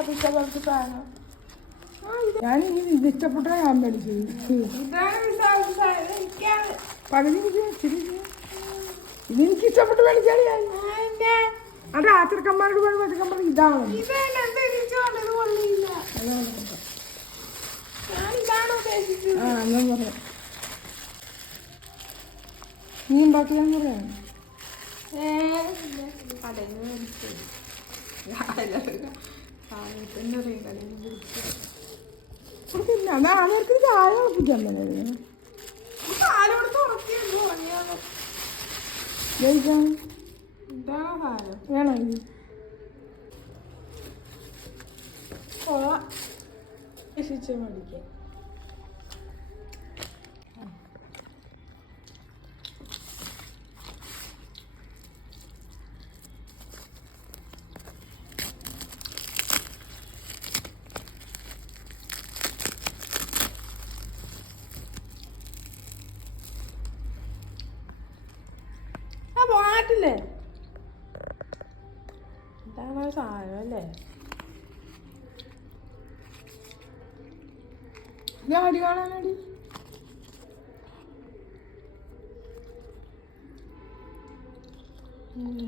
ഇഷ്ടപ്പെട്ട സാധനം ഞാൻ ഇത് ഇഷ്ടപ്പെട്ട ഞാൻ മേടിച്ചത് പകുതി ഇച്ചിരി ഇത്. എനിക്ക് ഇഷ്ടപ്പെട്ട് മേടിച്ചാൽ ഞാൻ. അത് ഇതാണ്. ഇതെന്നെ തിരിച്ചോണ്ടത് ഞാൻ ഇതാണ് ആ എന്നാ പറയാം. നീ ഉണ്ടാക്കിയാന്ന് പറയാം. കടയിൽ നിന്ന് മേടിച്ചു സാധനത്തിന്റെ അറിയാം കടയിൽ നിന്ന് മേടിച്ചു കൊടുക്കില്ല അതാ ആളുകൾക്ക് ചായ ഉറപ്പിച്ചല്ലേ പാലോട് തുറക്കിയുണ്ടോ പണിയാണ് ജയിക്കാൻ വേണോ കൊള്ളാം. രക്ഷിച്ച് മേടിക്കാം. പോട്ടില്ലേ ഇതാണ് ആ സാധനം അല്ലേ? അടി കാണാനടി. ഉം.